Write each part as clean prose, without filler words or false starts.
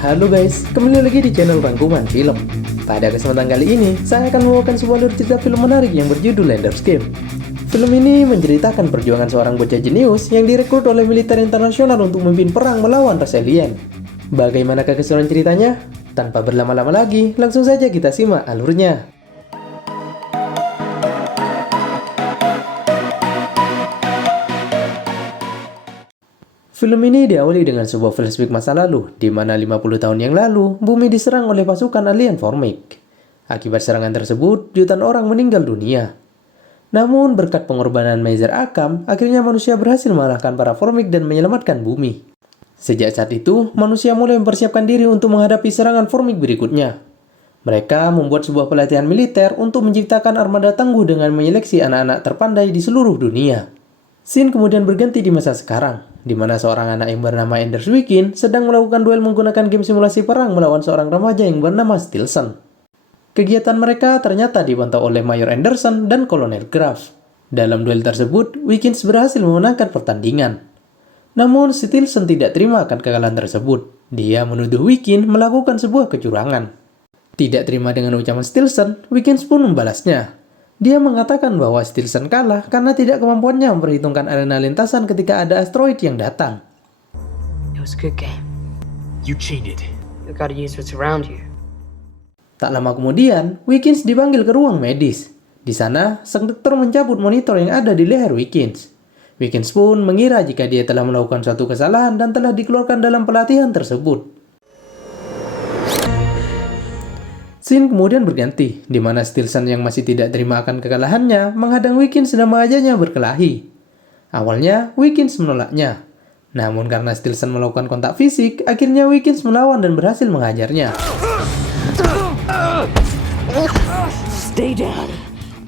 Halo guys, kembali lagi di channel Rangkuman Film. Pada kesempatan kali ini, saya akan membawakan sebuah alur cerita film menarik yang berjudul Ender's Game. Film ini menceritakan perjuangan seorang bocah jenius yang direkrut oleh militer internasional untuk memimpin perang melawan ras alien. Bagaimanakah keseruan ceritanya? Tanpa berlama-lama lagi, langsung saja kita simak alurnya. Film ini diawali dengan sebuah flashback masa lalu, di mana 50 tahun yang lalu, bumi diserang oleh pasukan alien Formic. Akibat serangan tersebut, jutaan orang meninggal dunia. Namun, berkat pengorbanan Mazer Akam, akhirnya manusia berhasil mengalahkan para Formic dan menyelamatkan bumi. Sejak saat itu, manusia mulai mempersiapkan diri untuk menghadapi serangan Formic berikutnya. Mereka membuat sebuah pelatihan militer untuk menciptakan armada tangguh dengan menyeleksi anak-anak terpandai di seluruh dunia. Scene kemudian berganti di masa sekarang, di mana seorang anak yang bernama Anders Wikin sedang melakukan duel menggunakan game simulasi perang melawan seorang remaja yang bernama Stilson. Kegiatan mereka ternyata dipantau oleh Mayor Anderson dan Kolonel Graf. Dalam duel tersebut, Wickens berhasil memenangkan pertandingan. Namun, Stilson tidak terima akan kekalahan tersebut. Dia menuduh Wikin melakukan sebuah kecurangan. Tidak terima dengan ucapan Stilson, Wickens pun membalasnya. Dia mengatakan bahwa Stilson kalah karena tidak kemampuannya memperhitungkan arena lintasan ketika ada asteroid yang datang. It was a good game. You cheated. You gotta use what's around you. Tak lama kemudian, Wickens dipanggil ke ruang medis. Di sana, sang dokter mencabut monitor yang ada di leher Wickens. Wickens pun mengira jika dia telah melakukan suatu kesalahan dan telah dikeluarkan dalam pelatihan tersebut. Scene kemudian berganti, di mana Stilson yang masih tidak terima akan kekalahannya menghadang Wickens dan mengajaknya berkelahi. Awalnya, Wickens menolaknya. Namun karena Stilson melakukan kontak fisik, akhirnya Wickens melawan dan berhasil menghajarnya. Stay down.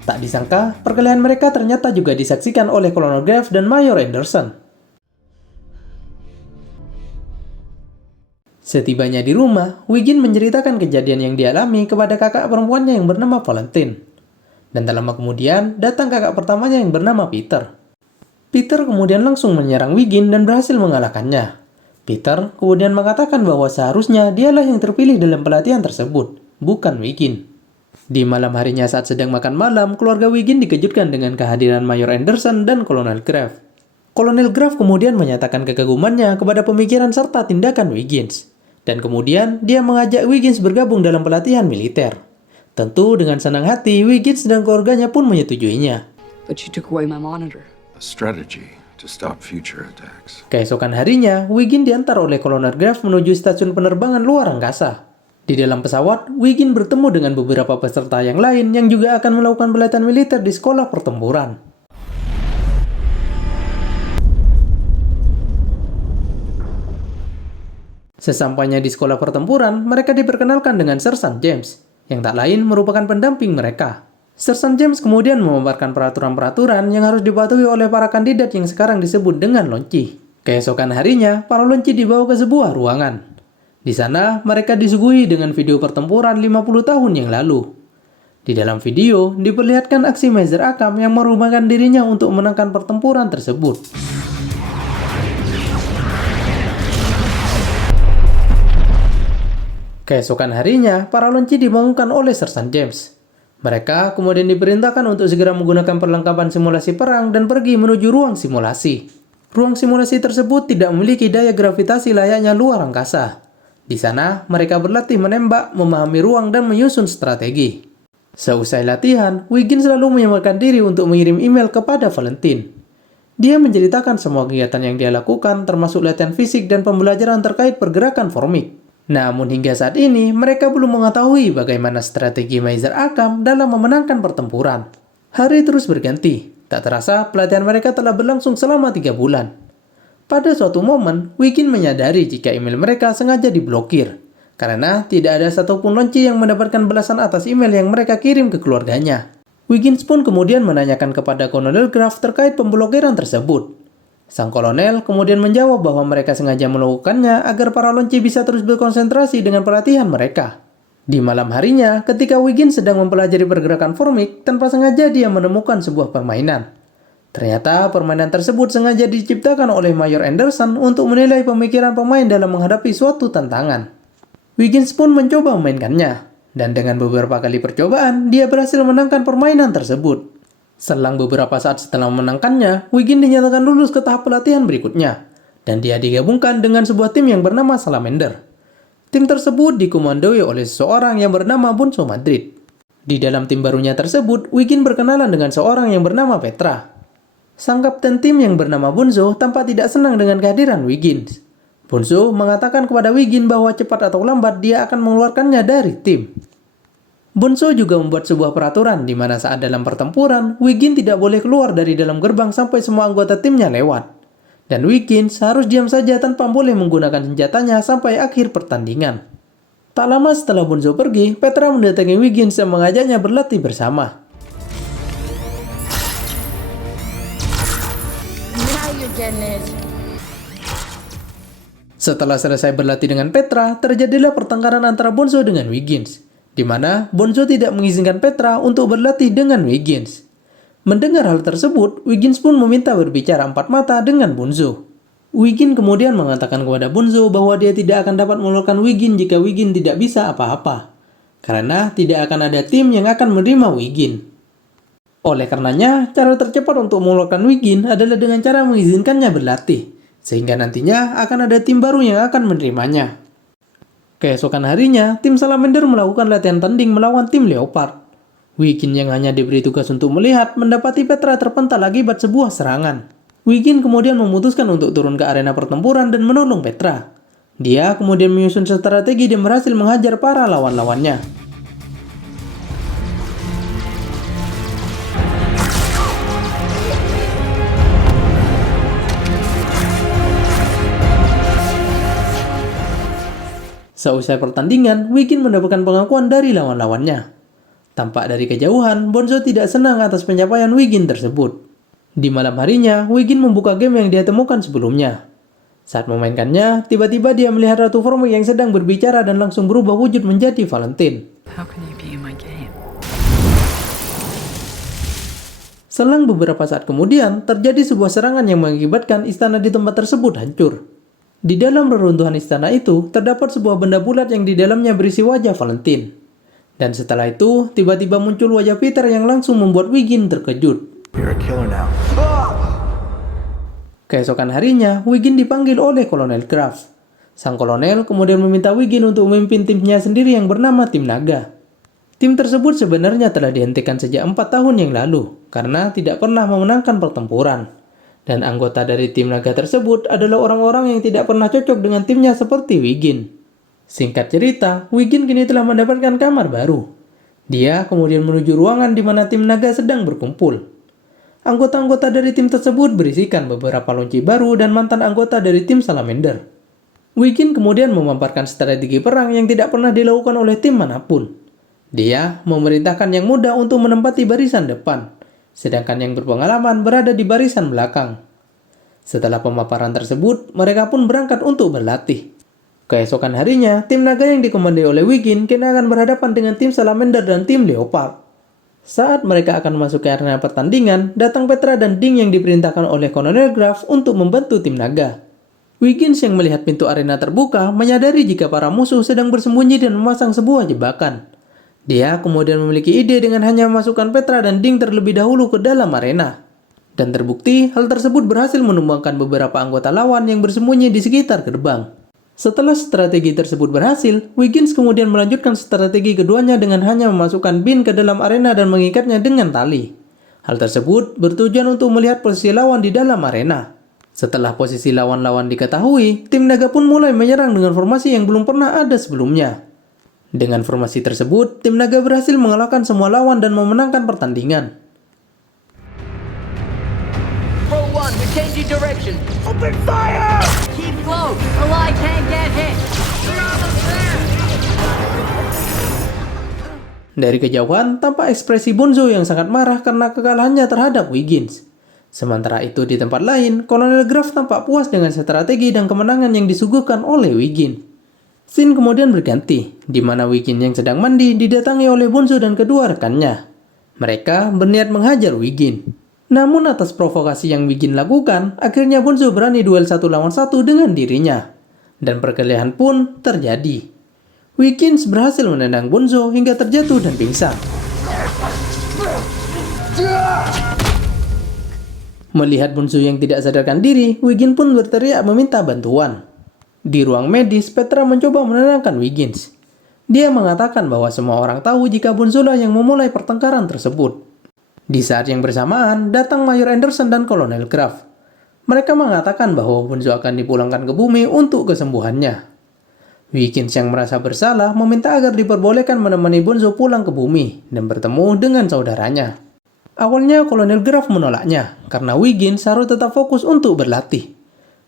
Tak disangka, perkelahian mereka ternyata juga disaksikan oleh Kolonel Graf dan Mayor Anderson. Setibanya di rumah, Wiggin menceritakan kejadian yang dialami kepada kakak perempuannya yang bernama Valentine. Dan tak lama kemudian, datang kakak pertamanya yang bernama Peter. Peter kemudian langsung menyerang Wiggin dan berhasil mengalahkannya. Peter kemudian mengatakan bahwa seharusnya dialah yang terpilih dalam pelatihan tersebut, bukan Wiggin. Di malam harinya saat sedang makan malam, keluarga Wiggin dikejutkan dengan kehadiran Mayor Anderson dan Kolonel Graf. Kolonel Graf kemudian menyatakan kekagumannya kepada pemikiran serta tindakan Wiggins. Dan kemudian dia mengajak Wiggins bergabung dalam pelatihan militer. Tentu dengan senang hati, Wiggins dan keluarganya pun menyetujuinya. But you took away my monitor. A strategy to stop future attacks. Keesokan harinya, Wiggins diantar oleh Kolonel Graf menuju stasiun penerbangan luar angkasa. Di dalam pesawat, Wiggins bertemu dengan beberapa peserta yang lain yang juga akan melakukan pelatihan militer di sekolah pertempuran. Sesampainya di sekolah pertempuran, mereka diperkenalkan dengan Sersan James, yang tak lain merupakan pendamping mereka. Sersan James kemudian memaparkan peraturan-peraturan yang harus dipatuhi oleh para kandidat yang sekarang disebut dengan lonci. Keesokan harinya, para lonci dibawa ke sebuah ruangan. Di sana, mereka disuguhi dengan video pertempuran 50 tahun yang lalu. Di dalam video, diperlihatkan aksi Mazer Akam yang merubahkan dirinya untuk memenangkan pertempuran tersebut. Keesokan harinya, para lonci dibangunkan oleh Sersan James. Mereka kemudian diperintahkan untuk segera menggunakan perlengkapan simulasi perang dan pergi menuju ruang simulasi. Ruang simulasi tersebut tidak memiliki daya gravitasi layaknya luar angkasa. Di sana, mereka berlatih menembak, memahami ruang, dan menyusun strategi. Seusai latihan, Wiggins selalu menyempatkan diri untuk mengirim email kepada Valentine. Dia menceritakan semua kegiatan yang dia lakukan, termasuk latihan fisik dan pembelajaran terkait pergerakan Formic. Namun hingga saat ini, mereka belum mengetahui bagaimana strategi Mazer Akam dalam memenangkan pertempuran. Hari terus berganti. Tak terasa, pelatihan mereka telah berlangsung selama 3 bulan. Pada suatu momen, Wiggin menyadari jika email mereka sengaja diblokir, karena tidak ada satupun lonci yang mendapatkan balasan atas email yang mereka kirim ke keluarganya. Wiggins pun kemudian menanyakan kepada Kolonel Graf terkait pemblokiran tersebut. Sang kolonel kemudian menjawab bahwa mereka sengaja melakukannya agar para lonci bisa terus berkonsentrasi dengan pelatihan mereka. Di malam harinya, ketika Wiggins sedang mempelajari pergerakan Formic, tanpa sengaja dia menemukan sebuah permainan. Ternyata permainan tersebut sengaja diciptakan oleh Mayor Anderson untuk menilai pemikiran pemain dalam menghadapi suatu tantangan. Wiggins pun mencoba memainkannya, dan dengan beberapa kali percobaan, dia berhasil menangkan permainan tersebut. Selang beberapa saat setelah memenangkannya, Wiggins dinyatakan lulus ke tahap pelatihan berikutnya, dan dia digabungkan dengan sebuah tim yang bernama Salamander. Tim tersebut dikomandoi oleh seseorang yang bernama Bonzo Madrid. Di dalam tim barunya tersebut, Wiggins berkenalan dengan seorang yang bernama Petra. Sang kapten tim yang bernama Bonzo tampak tidak senang dengan kehadiran Wiggins. Bonzo mengatakan kepada Wiggins bahwa cepat atau lambat dia akan mengeluarkannya dari tim. Bonzo juga membuat sebuah peraturan di mana saat dalam pertempuran, Wiggins tidak boleh keluar dari dalam gerbang sampai semua anggota timnya lewat. Dan Wiggins harus diam saja tanpa boleh menggunakan senjatanya sampai akhir pertandingan. Tak lama setelah Bonzo pergi, Petra mendatangi Wiggins dan mengajaknya berlatih bersama. Setelah selesai berlatih dengan Petra, terjadilah pertengkaran antara Bonzo dengan Wiggins, di mana Bonzo tidak mengizinkan Petra untuk berlatih dengan Wiggins. Mendengar hal tersebut, Wiggins pun meminta berbicara empat mata dengan Bonzo. Wiggins kemudian mengatakan kepada Bonzo bahwa dia tidak akan dapat mengeluarkan Wiggins jika Wiggins tidak bisa apa-apa, karena tidak akan ada tim yang akan menerima Wiggins. Oleh karenanya, cara tercepat untuk mengeluarkan Wiggins adalah dengan cara mengizinkannya berlatih, sehingga nantinya akan ada tim baru yang akan menerimanya. Keesokan harinya, tim Salamander melakukan latihan tanding melawan tim Leopard. Wiggins yang hanya diberi tugas untuk melihat mendapati Petra terpental akibat sebuah serangan. Wiggins kemudian memutuskan untuk turun ke arena pertempuran dan menolong Petra. Dia kemudian menyusun strategi dan berhasil menghajar para lawan-lawannya. Seusai pertandingan, Wiggins mendapatkan pengakuan dari lawan-lawannya. Tampak dari kejauhan, Bonzo tidak senang atas pencapaian Wiggins tersebut. Di malam harinya, Wiggins membuka game yang dia temukan sebelumnya. Saat memainkannya, tiba-tiba dia melihat Ratu Formic yang sedang berbicara dan langsung berubah wujud menjadi Valentine. How can you be in my game? Selang beberapa saat kemudian, terjadi sebuah serangan yang mengakibatkan istana di tempat tersebut hancur. Di dalam reruntuhan istana itu, terdapat sebuah benda bulat yang di dalamnya berisi wajah Valentine. Dan setelah itu, tiba-tiba muncul wajah Peter yang langsung membuat Wiggins terkejut. You're a killer now. Keesokan harinya, Wiggins dipanggil oleh Kolonel Graves. Sang kolonel kemudian meminta Wiggins untuk memimpin timnya sendiri yang bernama Tim Naga. Tim tersebut sebenarnya telah dihentikan sejak 4 tahun yang lalu, karena tidak pernah memenangkan pertempuran. Dan anggota dari tim naga tersebut adalah orang-orang yang tidak pernah cocok dengan timnya seperti Wiggins. Singkat cerita, Wiggins kini telah mendapatkan kamar baru. Dia kemudian menuju ruangan di mana tim naga sedang berkumpul. Anggota-anggota dari tim tersebut berisikan beberapa lonci baru dan mantan anggota dari tim Salamander. Wiggins kemudian memaparkan strategi perang yang tidak pernah dilakukan oleh tim manapun. Dia memerintahkan yang muda untuk menempati barisan depan, sedangkan yang berpengalaman berada di barisan belakang. Setelah pemaparan tersebut, mereka pun berangkat untuk berlatih. Keesokan harinya, tim naga yang dikomandoi oleh Wiggins kini akan berhadapan dengan tim Salamander dan tim Leopard. Saat mereka akan masuk ke arena pertandingan, datang Petra dan Ding yang diperintahkan oleh Kolonel Graves untuk membantu tim naga. Wiggins yang melihat pintu arena terbuka menyadari jika para musuh sedang bersembunyi dan memasang sebuah jebakan. Dia kemudian memiliki ide dengan hanya memasukkan Petra dan Ding terlebih dahulu ke dalam arena. Dan terbukti, hal tersebut berhasil menumbangkan beberapa anggota lawan yang bersembunyi di sekitar gerbang. Setelah strategi tersebut berhasil, Wiggins kemudian melanjutkan strategi keduanya dengan hanya memasukkan Bin ke dalam arena dan mengikatnya dengan tali. Hal tersebut bertujuan untuk melihat posisi lawan di dalam arena. Setelah posisi lawan-lawan diketahui, tim naga pun mulai menyerang dengan formasi yang belum pernah ada sebelumnya. Dengan formasi tersebut, tim naga berhasil mengalahkan semua lawan dan memenangkan pertandingan. Row 1, we're changing direction. Open fire! Keep close. The line can't get hit. We're almost there. Dari kejauhan, tampak ekspresi Bonzo yang sangat marah karena kekalahannya terhadap Wiggins. Sementara itu di tempat lain, Kolonel Graves tampak puas dengan strategi dan kemenangan yang disuguhkan oleh Wiggins. Scene kemudian berganti, di mana Wiggins yang sedang mandi didatangi oleh Bonzo dan kedua rekannya. Mereka berniat menghajar Wiggins. Namun atas provokasi yang Wiggins lakukan, akhirnya Bonzo berani duel 1 lawan 1 dengan dirinya. Dan perkelahian pun terjadi. Wiggins berhasil menendang Bonzo hingga terjatuh dan pingsan. Melihat Bonzo yang tidak sadarkan diri, Wiggins pun berteriak meminta bantuan. Di ruang medis, Petra mencoba menenangkan Wiggins. Dia mengatakan bahwa semua orang tahu jika Bonzo lah yang memulai pertengkaran tersebut. Di saat yang bersamaan, datang Mayor Anderson dan Kolonel Graff. Mereka mengatakan bahwa Bonzo akan dipulangkan ke bumi untuk kesembuhannya. Wiggins yang merasa bersalah meminta agar diperbolehkan menemani Bonzo pulang ke bumi dan bertemu dengan saudaranya. Awalnya Kolonel Graff menolaknya karena Wiggins harus tetap fokus untuk berlatih.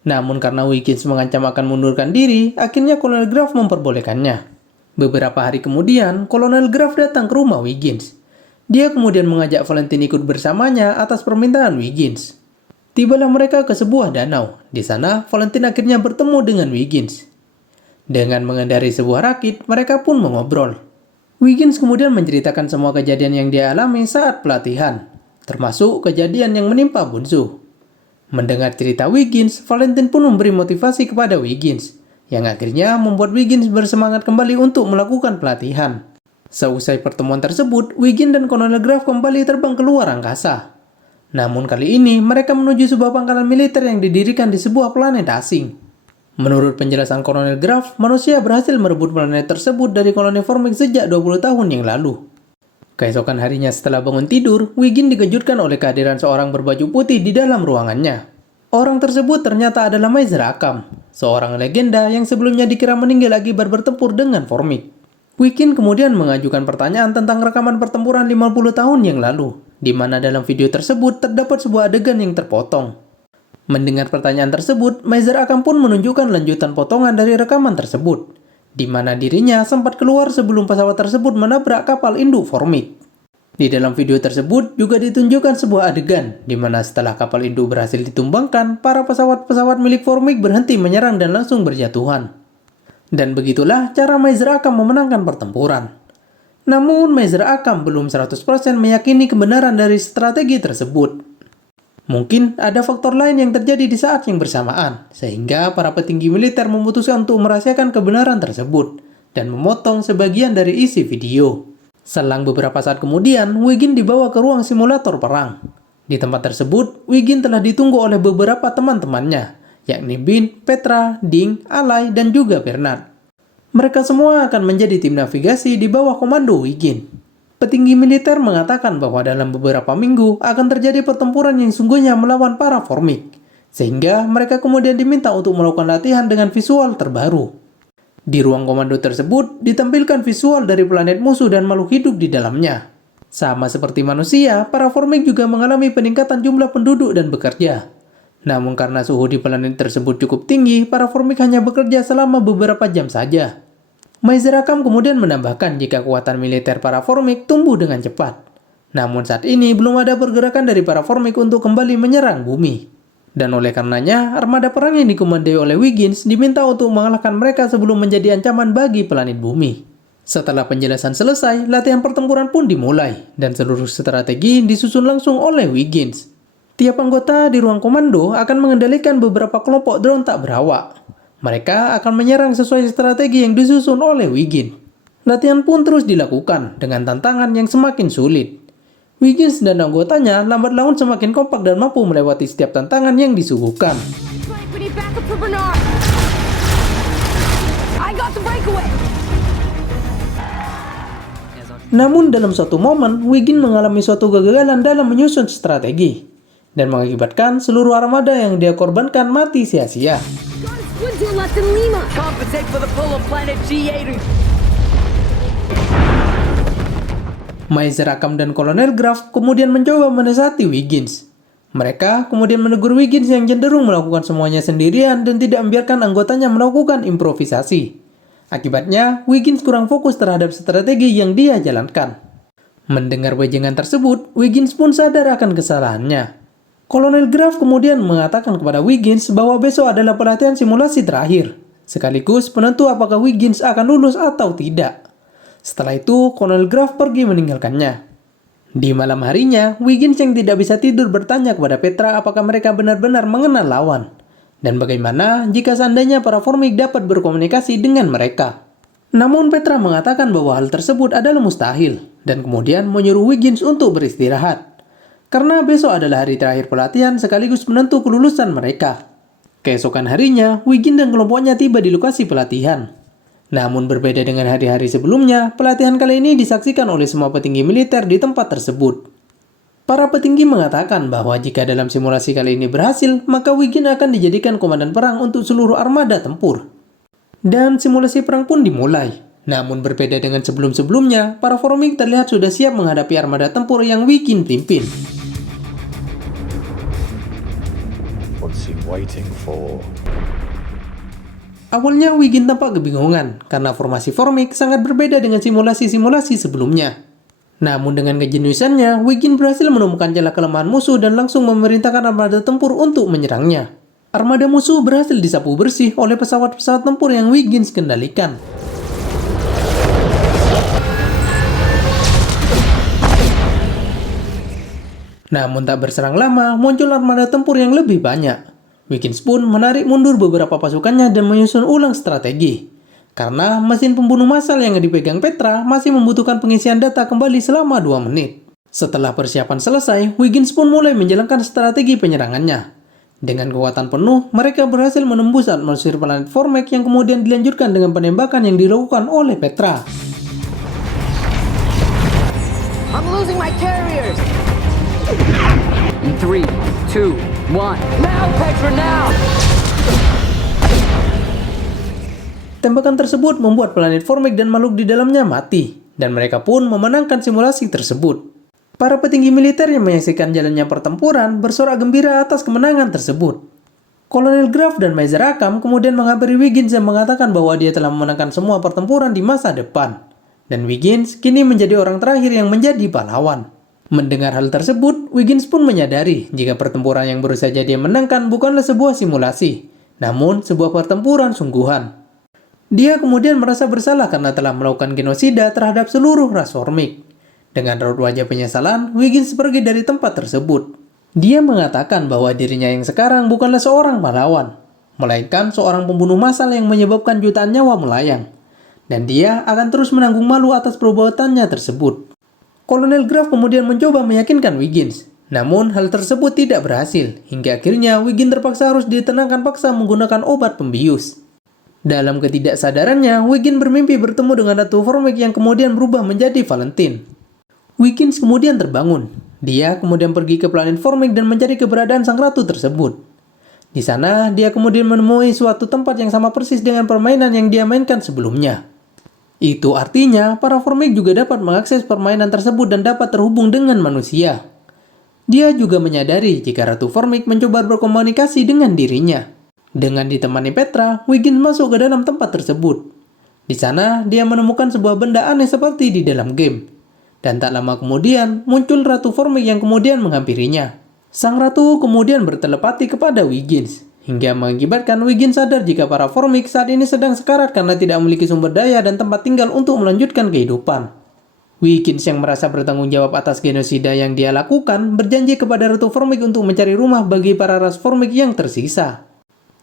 Namun karena Wiggins mengancam akan mundurkan diri, akhirnya Kolonel Graff memperbolehkannya. Beberapa hari kemudian, Kolonel Graff datang ke rumah Wiggins. Dia kemudian mengajak Valentine ikut bersamanya atas permintaan Wiggins. Tibalah mereka ke sebuah danau. Di sana, Valentine akhirnya bertemu dengan Wiggins. Dengan mengendarai sebuah rakit, mereka pun mengobrol. Wiggins kemudian menceritakan semua kejadian yang dia alami saat pelatihan, termasuk kejadian yang menimpa Bonzo. Mendengar cerita Wiggins, Valentine pun memberi motivasi kepada Wiggins, yang akhirnya membuat Wiggins bersemangat kembali untuk melakukan pelatihan. Seusai pertemuan tersebut, Wiggins dan Kolonel Graff kembali terbang keluar angkasa. Namun kali ini, mereka menuju sebuah pangkalan militer yang didirikan di sebuah planet asing. Menurut penjelasan Kolonel Graff, manusia berhasil merebut planet tersebut dari koloni Formic sejak 20 tahun yang lalu. Keesokan harinya setelah bangun tidur, Wiggins dikejutkan oleh kehadiran seorang berbaju putih di dalam ruangannya. Orang tersebut ternyata adalah Maizer Akam, seorang legenda yang sebelumnya dikira meninggal akibat bertempur dengan Formic. Wiggins kemudian mengajukan pertanyaan tentang rekaman pertempuran 50 tahun yang lalu, di mana dalam video tersebut terdapat sebuah adegan yang terpotong. Mendengar pertanyaan tersebut, Maizer Akam pun menunjukkan lanjutan potongan dari rekaman tersebut, di mana dirinya sempat keluar sebelum pesawat tersebut menabrak kapal induk Formic. Di dalam video tersebut juga ditunjukkan sebuah adegan, di mana setelah kapal induk berhasil ditumbangkan, para pesawat-pesawat milik Formic berhenti menyerang dan langsung berjatuhan. Dan begitulah cara Maizer Akam memenangkan pertempuran. Namun Maizer Akam belum 100% meyakini kebenaran dari strategi tersebut. Mungkin ada faktor lain yang terjadi di saat yang bersamaan, sehingga para petinggi militer memutuskan untuk merahasiakan kebenaran tersebut dan memotong sebagian dari isi video. Selang beberapa saat kemudian, Wiggins dibawa ke ruang simulator perang. Di tempat tersebut, Wiggins telah ditunggu oleh beberapa teman-temannya, yakni Bean, Petra, Ding, Alay, dan juga Bernard. Mereka semua akan menjadi tim navigasi di bawah komando Wiggins. Petinggi militer mengatakan bahwa dalam beberapa minggu akan terjadi pertempuran yang sungguhnya melawan para Formic, sehingga mereka kemudian diminta untuk melakukan latihan dengan visual terbaru. Di ruang komando tersebut ditampilkan visual dari planet musuh dan makhluk hidup di dalamnya. Sama seperti manusia, para Formic juga mengalami peningkatan jumlah penduduk dan bekerja. Namun karena suhu di planet tersebut cukup tinggi, para Formic hanya bekerja selama beberapa jam saja. Maizer Akam kemudian menambahkan jika kekuatan militer para Formic tumbuh dengan cepat. Namun saat ini belum ada pergerakan dari para Formic untuk kembali menyerang bumi. Dan oleh karenanya, armada perang yang dikomandoi oleh Wiggins diminta untuk mengalahkan mereka sebelum menjadi ancaman bagi planet bumi. Setelah penjelasan selesai, latihan pertempuran pun dimulai, dan seluruh strategi disusun langsung oleh Wiggins. Tiap anggota di ruang komando akan mengendalikan beberapa kelompok drone tak berawak. Mereka akan menyerang sesuai strategi yang disusun oleh Wiggins. Latihan pun terus dilakukan dengan tantangan yang semakin sulit. Wiggins dan anggotanya lambat laun semakin kompak dan mampu melewati setiap tantangan yang disuguhkan. Namun dalam suatu momen, Wiggins mengalami suatu kegagalan dalam menyusun strategi, dan mengakibatkan seluruh armada yang dia korbankan mati sia-sia. Compensate for the pull of planet G8. Maizer Akam dan Kolonel Graff kemudian mencoba menasihati Wiggins. Mereka kemudian menegur Wiggins yang cenderung melakukan semuanya sendirian dan tidak membiarkan anggotanya melakukan improvisasi. Akibatnya, Wiggins kurang fokus terhadap strategi yang dia jalankan. Mendengar wejangan tersebut, Wiggins pun sadar akan kesalahannya. Kolonel Graff kemudian mengatakan kepada Wiggins bahwa besok adalah pelatihan simulasi terakhir, sekaligus penentu apakah Wiggins akan lulus atau tidak. Setelah itu, Kolonel Graff pergi meninggalkannya. Di malam harinya, Wiggins yang tidak bisa tidur bertanya kepada Petra apakah mereka benar-benar mengenal lawan, dan bagaimana jika seandainya para Formic dapat berkomunikasi dengan mereka. Namun Petra mengatakan bahwa hal tersebut adalah mustahil, dan kemudian menyuruh Wiggins untuk beristirahat. Karena besok adalah hari terakhir pelatihan sekaligus menentu kelulusan mereka. Keesokan harinya, Wiggins dan kelompoknya tiba di lokasi pelatihan. Namun berbeda dengan hari-hari sebelumnya, pelatihan kali ini disaksikan oleh semua petinggi militer di tempat tersebut. Para petinggi mengatakan bahwa jika dalam simulasi kali ini berhasil, maka Wiggins akan dijadikan komandan perang untuk seluruh armada tempur. Dan simulasi perang pun dimulai. Namun berbeda dengan sebelum-sebelumnya, para Formic terlihat sudah siap menghadapi armada tempur yang Wiggins pimpin. What's he waiting for? Awalnya Wiggins tampak kebingungan karena formasi Formic sangat berbeda dengan simulasi-simulasi sebelumnya. Namun dengan kejeniusannya, Wiggins berhasil menemukan celah kelemahan musuh dan langsung memerintahkan armada tempur untuk menyerangnya. Armada musuh berhasil disapu bersih oleh pesawat-pesawat tempur yang Wiggins kendalikan. Namun tak berserang lama, muncul armada tempur yang lebih banyak. Wiggins pun menarik mundur beberapa pasukannya dan menyusun ulang strategi. Karena mesin pembunuh massal yang dipegang Petra masih membutuhkan pengisian data kembali selama 2 menit. Setelah persiapan selesai, Wiggins pun mulai menjalankan strategi penyerangannya. Dengan kekuatan penuh, mereka berhasil menembus atmosfer planet Formic yang kemudian dilanjutkan dengan penembakan yang dilakukan oleh Petra. I'm losing my carriers! In 3, 2, 1. Now, Petra, now! Tembakan tersebut membuat planet Formic dan makhluk di dalamnya mati, dan mereka pun memenangkan simulasi tersebut. Para petinggi militer yang menyaksikan jalannya pertempuran bersorak gembira atas kemenangan tersebut. Kolonel Graf dan Major Akam kemudian menghabari Wiggins dan mengatakan bahwa dia telah memenangkan semua pertempuran di masa depan. Dan Wiggins kini menjadi orang terakhir yang menjadi pahlawan. Mendengar hal tersebut, Wiggins pun menyadari jika pertempuran yang baru saja dia menangkan bukanlah sebuah simulasi, namun sebuah pertempuran sungguhan. Dia kemudian merasa bersalah karena telah melakukan genosida terhadap seluruh ras Formic. Dengan raut wajah penyesalan, Wiggins pergi dari tempat tersebut. Dia mengatakan bahwa dirinya yang sekarang bukanlah seorang pahlawan, melainkan seorang pembunuh massal yang menyebabkan jutaan nyawa melayang. Dan dia akan terus menanggung malu atas perbuatannya tersebut. Kolonel Graf kemudian mencoba meyakinkan Wiggins. Namun hal tersebut tidak berhasil, hingga akhirnya Wiggins terpaksa harus ditenangkan paksa menggunakan obat pembius. Dalam ketidaksadarannya, Wiggins bermimpi bertemu dengan Ratu Formic yang kemudian berubah menjadi Valentine. Wiggins kemudian terbangun. Dia kemudian pergi ke planet Formic dan mencari keberadaan sang ratu tersebut. Di sana, dia kemudian menemui suatu tempat yang sama persis dengan permainan yang dia mainkan sebelumnya. Itu artinya, para Formic juga dapat mengakses permainan tersebut dan dapat terhubung dengan manusia. Dia juga menyadari jika Ratu Formic mencoba berkomunikasi dengan dirinya. Dengan ditemani Petra, Wiggins masuk ke dalam tempat tersebut. Di sana, dia menemukan sebuah benda aneh seperti di dalam game. Dan tak lama kemudian, muncul Ratu Formic yang kemudian menghampirinya. Sang ratu kemudian bertelepati kepada Wiggins, hingga mengakibatkan Wiggins sadar jika para Formic saat ini sedang sekarat karena tidak memiliki sumber daya dan tempat tinggal untuk melanjutkan kehidupan. Wiggins yang merasa bertanggung jawab atas genosida yang dia lakukan, berjanji kepada Ratu Formic untuk mencari rumah bagi para ras Formic yang tersisa.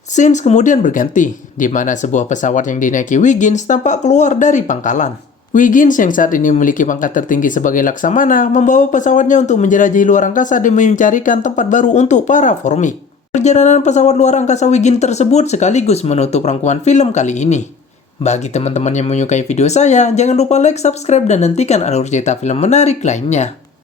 Scenes kemudian berganti, di mana sebuah pesawat yang dinaiki Wiggins tampak keluar dari pangkalan. Wiggins yang saat ini memiliki pangkat tertinggi sebagai Laksamana membawa pesawatnya untuk menjelajahi luar angkasa dan mencarikan tempat baru untuk para Formic. Perjalanan pesawat luar angkasa Wiggins tersebut sekaligus menutup rangkuman film kali ini. Bagi teman-teman yang menyukai video saya, jangan lupa like, subscribe, dan nantikan alur cerita film menarik lainnya.